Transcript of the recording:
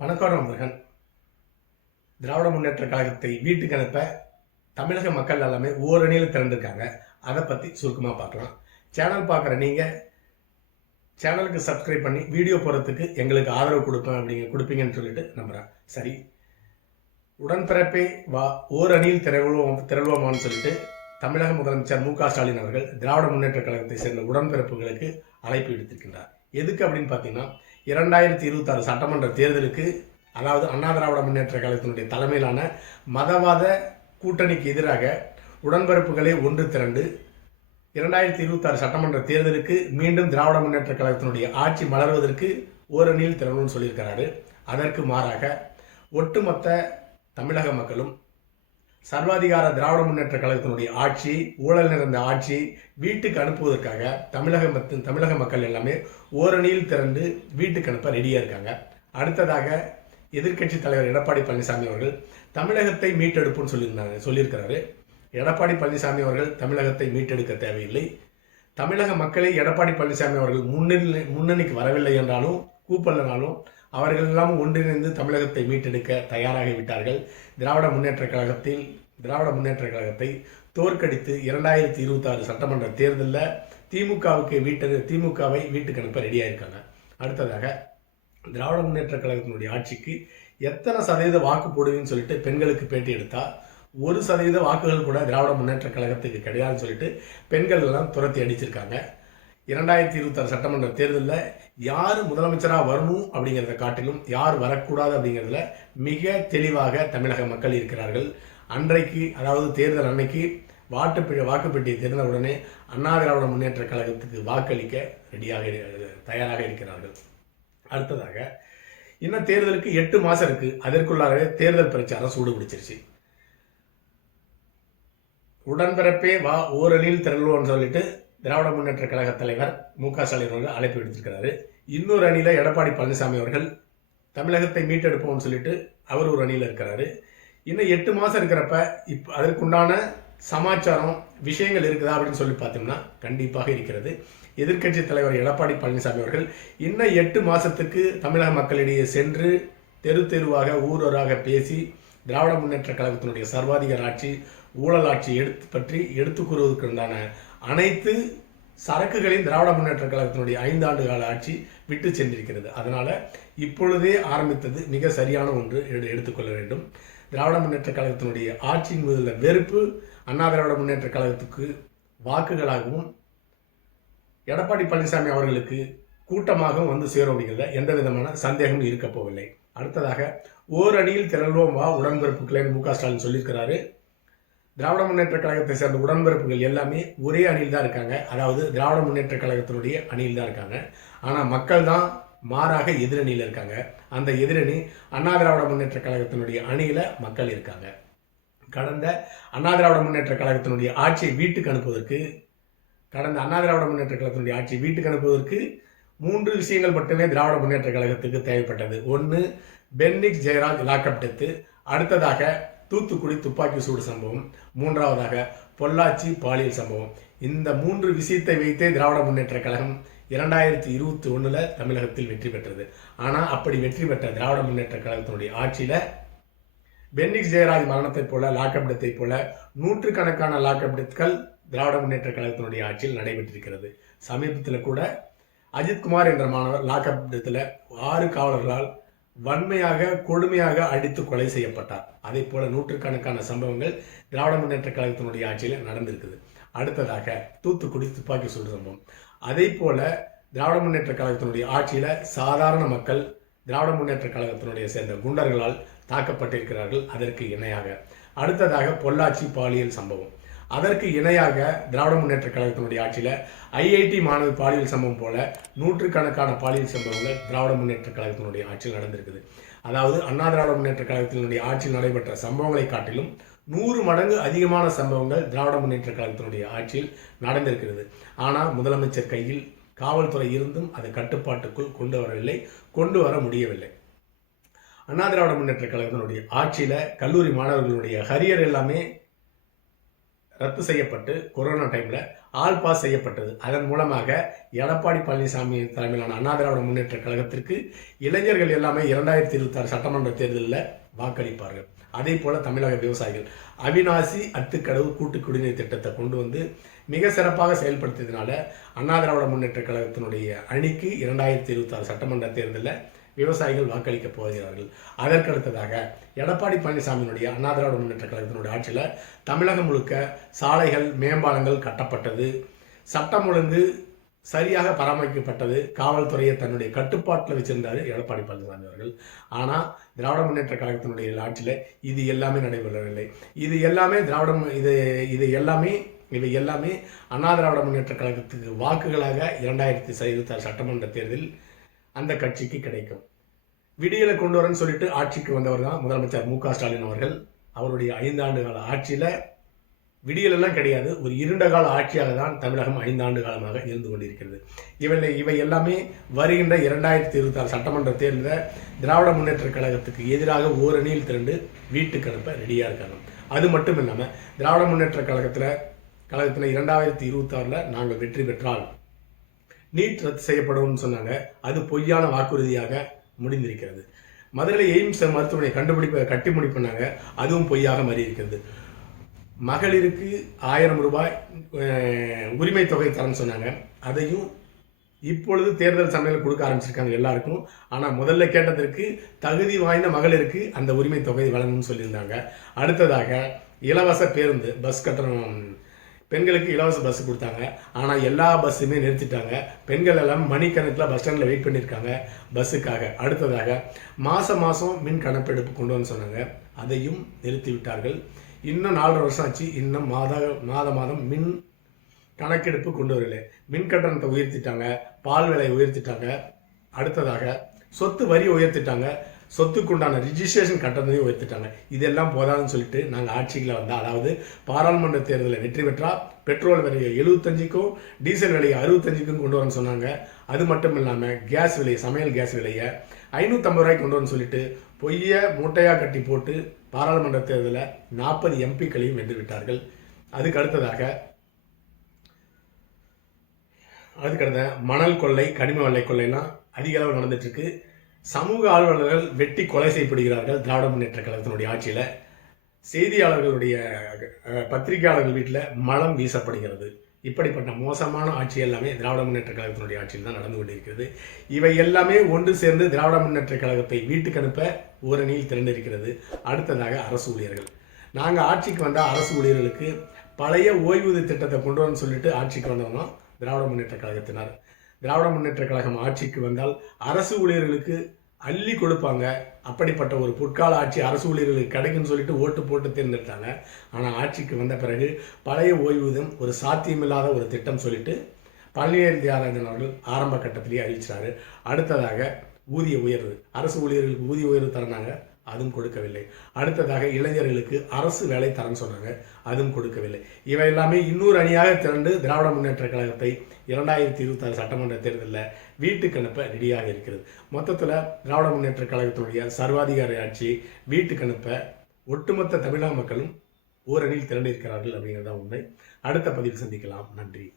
வணக்கம் நண்பர்கள். திராவிட முன்னேற்ற கழகத்தை வீட்டுக்கு அனுப்ப தமிழக மக்கள் எல்லாமே ஓரணியில் திரண்டிருக்காங்க. அதை பற்றி சுருக்கமாக பார்க்கலாம். சேனல் பார்க்குற நீங்கள் சேனலுக்கு சப்ஸ்கிரைப் பண்ணி வீடியோ போகிறதுக்கு எங்களுக்கு ஆதரவு கொடுப்பீங்கன்னு சொல்லிட்டு நம்புகிறேன். சரி, உடன்பிறப்பே வா ஓரணியில் திரள்வோமான்னு சொல்லிட்டு தமிழக முதலமைச்சர் மு.க.ஸ்டாலின் அவர்கள் திராவிட முன்னேற்ற கழகத்தை சேர்ந்த உடன்பிறப்புகளுக்கு அழைப்பு விடுத்திருக்கின்றார். எதுக்கு அப்படின்னு பார்த்தீங்கன்னா, 2026 சட்டமன்ற தேர்தலுக்கு, அதாவது அண்ணா திராவிட முன்னேற்ற கழகத்தினுடைய தலைமையிலான மதவாத கூட்டணிக்கு எதிராக உடன்பிறப்புகளை ஒன்று திரண்டு 2026 சட்டமன்ற தேர்தலுக்கு மீண்டும் திராவிட முன்னேற்ற கழகத்தினுடைய ஆட்சி மலர்வதற்கு ஓரணியில் திரளும்னு சொல்லியிருக்கிறாரு. அதற்கு மாறாக ஒட்டுமொத்த தமிழக மக்களும் சர்வாதிகார திராவிட முன்னேற்ற கழகத்தினுடைய ஆட்சி, ஊழல் நிறைந்த ஆட்சி வீட்டுக்கு அனுப்புவதற்காக தமிழக மக்கள் எல்லாமே ஓரணியில் திரண்டு வீட்டுக்கு அனுப்ப ரெடியாக இருக்காங்க. அடுத்ததாக எதிர்க்கட்சி தலைவர் எடப்பாடி பழனிசாமி அவர்கள் தமிழகத்தை மீட்டெடுப்புன்னு சொல்லியிருக்கிறாரு. எடப்பாடி பழனிசாமி அவர்கள் தமிழகத்தை மீட்டெடுக்க தேவையில்லை. தமிழக மக்களை எடப்பாடி பழனிசாமி அவர்கள் முன்னணிக்கு வரவில்லை என்றாலும் கூப்பிடலனாலும் அவர்கள் எல்லாம் ஒன்றிணைந்து தமிழகத்தை மீட்டெடுக்க தயாராகிவிட்டார்கள். திராவிட முன்னேற்ற கழகத்தை தோற்கடித்து 2026 சட்டமன்ற தேர்தலில் திமுகவை வீட்டுக்கு அனுப்ப ரெடியாக இருக்காங்க. அடுத்ததாக திராவிட முன்னேற்ற கழகத்தினுடைய ஆட்சிக்கு எத்தனை சதவீத வாக்கு போடுவீங்கன்னு சொல்லிட்டு பெண்களுக்கு பேட்டி எடுத்தா 1% வாக்குகள் கூட திராவிட முன்னேற்ற கழகத்துக்கு கிடையாதுன்னு சொல்லிட்டு பெண்கள் எல்லாம் துரத்தி அடிச்சிருக்காங்க. 2026 சட்டமன்ற தேர்தலில் யார் முதலமைச்சராக வரணும் அப்படிங்கிறத காட்டிலும் யார் வரக்கூடாது அப்படிங்கிறதுல மிக தெளிவாக தமிழக மக்கள் இருக்கிறார்கள். அன்றைக்கு, அதாவது தேர்தல் அன்னைக்கு வாக்குப்பெட்டியை திறந்த உடனே அண்ணா திராவிட முன்னேற்ற கழகத்துக்கு வாக்களிக்க தயாராக இருக்கிறார்கள். அடுத்ததாக, இன்னும் தேர்தலுக்கு 8 மாதம் இருக்கு. அதற்குள்ளாகவே தேர்தல் பிரச்சாரம் சூடு பிடிச்சிருச்சு. உடன்பிறப்பே வா ஓரணியில் திரள்வோம்னு சொல்லிட்டு திராவிட முன்னேற்ற கழக தலைவர் மு.க.ஸ்டாலின் அவர்கள் அழைப்பு விடுத்திருக்கிறாரு. இன்னொரு அணியில எடப்பாடி பழனிசாமி அவர்கள் தமிழகத்தை மீட்டெடுப்போம்னு சொல்லிட்டு அவர் ஒரு அணியில் இருக்கிறாரு. இன்னும் 8 மாதம் இருக்கிறப்ப அதற்குண்டான சமாச்சாரம் விஷயங்கள் இருக்குதா அப்படின்னு சொல்லி பார்த்தோம்னா கண்டிப்பாக இருக்கிறது. எதிர்க்கட்சி தலைவர் எடப்பாடி பழனிசாமி அவர்கள் இன்னும் 8 மாதத்துக்கு தமிழக மக்களிடையே சென்று தெருவாக ஊராக பேசி திராவிட முன்னேற்ற கழகத்தினுடைய சர்வாதிகார ஆட்சி, ஊழல் ஆட்சி பற்றி எடுத்து கூறுவதற்குண்டான அனைத்து சரக்குகளின் திராவிட முன்னேற்ற கழகத்தினுடைய 5 ஆண்டு கால ஆட்சி விட்டு சென்றிருக்கிறது. அதனால இப்பொழுதே ஆரம்பித்தது மிக சரியான ஒன்று எடுத்துக்கொள்ள வேண்டும். திராவிட முன்னேற்ற கழகத்தினுடைய ஆட்சியின் மீதுள்ள வெறுப்பு அண்ணா திராவிட முன்னேற்ற கழகத்துக்கு வாக்குகளாகவும் எடப்பாடி பழனிசாமி அவர்களுக்கு கூட்டமாகவும் வந்து சேரும் அப்படிங்கிறத எந்த விதமான சந்தேகமும் இருக்க போவதில்லை. அடுத்ததாக, ஓரணியில் திரள்வோம் வா உடன்பிறப்புகளை மு.க.ஸ்டாலின் சொல்லியிருக்கிறாரு. திராவிட முன்னேற்ற கழகத்தை சேர்ந்த உடன்பிறப்புகள் எல்லாமே ஒரே அணியில் தான் இருக்காங்க. அதாவது திராவிட முன்னேற்ற கழகத்தினுடைய அணியில் தான் இருக்காங்க. ஆனால் மக்கள் தான் மாறாக எதிரணியில் இருக்காங்க. அந்த எதிரணி அண்ணா திராவிட முன்னேற்ற கழகத்தினுடைய அணியில் மக்கள் இருக்காங்க. கடந்த அண்ணா திராவிட முன்னேற்ற கழகத்தினுடைய ஆட்சியை வீட்டுக்கு அனுப்புவதற்கு 3 விஷயங்கள் மட்டுமே திராவிட முன்னேற்ற கழகத்துக்கு தேவைப்பட்டது. 1, பென்னிக்ஸ் ஜெயராஜ் லாக்அப் டெத்து. அடுத்ததாக தூத்துக்குடி துப்பாக்கி சூடு சம்பவம். 3வதாக பொள்ளாச்சி பாலியல் சம்பவம். இந்த 3 விஷயத்தை வைத்தே திராவிட முன்னேற்ற கழகம் 2021 தமிழகத்தில் வெற்றி பெற்றது. ஆனால் அப்படி வெற்றி பெற்ற திராவிட முன்னேற்ற கழகத்தினுடைய ஆட்சியில் பென்னிக்ஸ் ஜெயராஜ் மரணத்தை போல, லாக்அப் டெத்தை போல நூற்றுக்கணக்கான லாக்அப் டெத்துகள் திராவிட முன்னேற்ற கழகத்தினுடைய ஆட்சியில் நடைபெற்றிருக்கிறது. சமீபத்தில் கூட அஜித்குமார் என்ற மாணவர் லாக்அப் டெத்தில் 6 காவலர்களால் வன்மையாக கொடுமையாக அடித்து கொலை செய்யப்பட்டார். அதே போல நூற்றுக்கணக்கான சம்பவங்கள் திராவிட முன்னேற்ற கழகத்தினுடைய ஆட்சியில் நடந்திருக்குது. அடுத்ததாக தூத்துக்குடி துப்பாக்கி சூடு சம்பவம். அதே போல திராவிட முன்னேற்ற கழகத்தினுடைய ஆட்சியில் சாதாரண மக்கள் திராவிட முன்னேற்ற கழகத்தினுடைய சேர்ந்த குண்டர்களால் தாக்கப்பட்டிருக்கிறார்கள். அதற்கு இணையாக அடுத்ததாக பொள்ளாச்சி பாலியல் சம்பவம். அதற்கு இணையாக திராவிட முன்னேற்ற கழகத்தினுடைய ஆட்சியில் ஐஐடி மாணவி பாலியல் சம்பவம் போல நூற்றுக்கணக்கான பாலியல் சம்பவங்கள் திராவிட முன்னேற்ற கழகத்தினுடைய ஆட்சியில் நடந்திருக்குது. அதாவது அண்ணா திராவிட முன்னேற்ற கழகத்தினுடைய ஆட்சியில் நடைபெற்ற சம்பவங்களை காட்டிலும் 100 மடங்கு அதிகமான சம்பவங்கள் திராவிட முன்னேற்ற கழகத்தினுடைய ஆட்சியில் நடந்திருக்கிறது. ஆனால் முதலமைச்சர் கையில் காவல்துறை இருந்தும் அதை கட்டுப்பாட்டுக்குள் கொண்டு வர முடியவில்லை. அண்ணா திராவிட முன்னேற்ற கழகத்தினுடைய ஆட்சியில் கல்லூரி மாணவர்களுடைய ஹரியர் எல்லாமே ரத்து செய்யப்பட்டு கொரோனா டைம்ல ஆல் பாஸ் செய்யப்பட்டது. அதன் மூலமாக எடப்பாடி பழனிசாமி தலைமையிலான அண்ணா திராவிட முன்னேற்ற கழகத்திற்கு இளைஞர்கள் எல்லாமே 2026 சட்டமன்ற தேர்தலில் வாக்களிப்பார்கள். அதே போல தமிழக விவசாயிகள் அவிநாசி அத்துக்கடவு கூட்டு குடிநீர் திட்டத்தை கொண்டு வந்து மிக சிறப்பாக செயல்படுத்தியதுனால அண்ணா திராவிட முன்னேற்ற கழகத்தினுடைய அணிக்கு 2026 சட்டமன்ற தேர்தலில் விவசாயிகள் வாக்களிக்கப் போகிறார்கள். அதற்கடுத்ததாக எடப்பாடி பழனிசாமியினுடைய அண்ணா திராவிட முன்னேற்ற கழகத்தினுடைய ஆட்சியில் தமிழகம் முழுக்க சாலைகள் மேம்பாலங்கள் கட்டப்பட்டது, சட்டம் ஒழுங்கு சரியாக பராமரிக்கப்பட்டது, காவல்துறையை தன்னுடைய கட்டுப்பாட்டில் வச்சிருந்தாரு எடப்பாடி பழனிசாமி அவர்கள். ஆனால் திராவிட முன்னேற்ற கழகத்தினுடைய ஆட்சியில் இது எல்லாமே நடைபெறவில்லை. இவை எல்லாமே அண்ணா திராவிட முன்னேற்ற கழகத்துக்கு வாக்குகளாக 2026 சட்டமன்ற தேர்தலில் அந்த கட்சிக்கு கிடைக்கும். விடியலை கொண்டு வரன்னு சொல்லிட்டு ஆட்சிக்கு வந்தவர் தான் முதலமைச்சர் மு.க. ஸ்டாலின் அவர்கள். அவருடைய 5 ஆண்டு கால ஆட்சியில் விடியலெல்லாம் கிடையாது, ஒரு இருண்ட கால ஆட்சியாக தான் தமிழகம் 5 ஆண்டு காலமாக இருந்து கொண்டிருக்கிறது. இவை எல்லாமே வருகின்ற 2026 சட்டமன்ற தேர்தலில் திராவிட முன்னேற்ற கழகத்துக்கு எதிராக ஓரணியில் திரண்டு வீட்டுக்கு அனுப்ப ரெடியாக இருக்காங்க. அது மட்டும் இல்லாமல் திராவிட முன்னேற்ற கழகத்தில் 2026 நாங்கள் வெற்றி பெற்றால் நீட் ரத்து செய்யப்படும் சொன்னாங்க. அது பொய்யான வாக்குறுதியாக முடிந்திருக்கிறது. மதுரையில் எய்ம்ஸ் மருத்துவமனை கட்டி முடிப்புனாங்க. அதுவும் பொய்யாக மாறி இருக்கிறது. மகளிருக்கு 1000 ரூபாய் உரிமை தொகை தரன்னு சொன்னாங்க. அதையும் இப்பொழுது தேர்தல் சமயத்தில் கொடுக்க ஆரம்பிச்சிருக்காங்க எல்லாருக்கும். ஆனால் முதல்ல கேட்டதற்கு தகுதி வாய்ந்த மகளிருக்கு அந்த உரிமை தொகை வழங்கணும்னு சொல்லியிருந்தாங்க. அடுத்ததாக இலவச பேருந்து பஸ் கட்டணம், பெண்களுக்கு இலவச பஸ் கொடுத்தாங்க. ஆனால் எல்லா பஸ்ஸுமே நிறுத்திட்டாங்க. பெண்கள் எல்லாம் மணிக்கணக்கில் பஸ் ஸ்டாண்டில் வெயிட் பண்ணியிருக்காங்க பஸ்ஸுக்காக. அடுத்ததாக மாதம் மின் கணக்கெடுப்பு கொண்டு வந்து சொன்னாங்க. அதையும் நிறுத்தி விட்டார்கள். இன்னும் 4.5 வருஷம் ஆச்சு, இன்னும் மாதம் மின் கணக்கெடுப்பு கொண்டு வரலை. மின் கட்டணத்தை உயர்த்திட்டாங்க, பால் விலை உயர்த்திட்டாங்க. அடுத்ததாக சொத்து வரி உயர்த்திட்டாங்க, சொத்துக்குண்டான ரிஜிஸ்ட்ரேஷன் கட்டணத்தையும் உயர்த்திட்டாங்க. இதெல்லாம் போதாதுன்னு சொல்லிட்டு நாங்கள் ஆட்சிகளை வந்தால், அதாவது பாராளுமன்ற தேர்தலில் வெற்றி பெற்றால் பெட்ரோல் விலையை 75க்கும் டீசல் விலையை 65க்கும் கொண்டு வரணும்னு சொன்னாங்க. அது மட்டும் இல்லாமல் கேஸ் விலையை, சமையல் கேஸ் விலையை 550 ரூபாய்க்கு கொண்டு வரணும்னு சொல்லிட்டு பொய்ய மூட்டையாக கட்டி போட்டு பாராளுமன்ற தேர்தலில் 40 எம்பிக்களையும் வென்று விட்டார்கள். அதுக்கு அடுத்ததாக மணல் கொள்ளை, கனிம வளை கொள்ளைலாம் அதிக அளவு நடந்துட்டு இருக்கு. சமூக ஆர்வலர்கள் வெட்டி கொலை செய்யப்படுகிறார்கள் திராவிட முன்னேற்ற கழகத்தினுடைய ஆட்சியில். செய்தியாளர்களுடைய பத்திரிகையாளர்கள் வீட்டில் மலம் வீசப்படுகிறது. இப்படிப்பட்ட மோசமான ஆட்சி எல்லாமே திராவிட முன்னேற்ற கழகத்தினுடைய ஆட்சியில் தான் நடந்து கொண்டிருக்கிறது. இவை எல்லாமே ஒன்று சேர்ந்து திராவிட முன்னேற்ற கழகத்தை வீட்டுக்கு அனுப்ப ஓரணியில் திரண்டிருக்கிறது. அடுத்ததாக அரசு ஊழியர்கள். நாங்கள் ஆட்சிக்கு வந்தால் அரசு ஊழியர்களுக்கு பழைய ஓய்வூதிய திட்டத்தை கொண்டு வரணும்னு சொல்லிட்டு ஆட்சிக்கு வந்தோம்னா திராவிட முன்னேற்ற கழகத்தினர். திராவிட முன்னேற்ற கழகம் ஆட்சிக்கு வந்தால் அரசு ஊழியர்களுக்கு அள்ளி கொடுப்பாங்க. அப்படிப்பட்ட ஒரு பொற்கால ஆட்சி அரசு ஊழியர்களுக்கு கிடைக்குன்னு சொல்லிட்டு ஓட்டு போட்டு தேர்ந்தெடுத்தாங்க. ஆனால் ஆட்சிக்கு வந்த பிறகு பழைய ஓய்வூதியம் ஒரு சாத்தியமில்லாத ஒரு திட்டம் சொல்லிட்டு பழனிவேல் தியாகராஜன் அவர்கள் ஆரம்ப கட்டத்திலேயே அறிவிச்சாரு. அடுத்ததாக ஊதிய உயர்வு, அரசு ஊழியர்களுக்கு ஊதிய உயர்வு தரனாங்க, அதுவும் கொடுக்கவில்லை. அடுத்ததாக இளைஞர்களுக்கு அரசு வேலை தரன்னு சொன்னாங்க, அதுவும் கொடுக்கவில்லை. இவை எல்லாமே இன்னொரு அணியாக திரண்டு திராவிட முன்னேற்ற கழகத்தை 2026 சட்டமன்ற தேர்தலில் வீட்டுக்கு அனுப்ப ரெடியாக இருக்கிறது. மொத்தத்தில் திராவிட முன்னேற்ற கழகத்தினுடைய சர்வாதிகார ஆட்சியை வீட்டுக்கு அனுப்ப ஒட்டுமொத்த தமிழக மக்களும் ஓரணியில் திரண்டிருக்கிறார்கள் அப்படிங்கிறதா உண்மை. அடுத்த பதிவில் சந்திக்கலாம். நன்றி.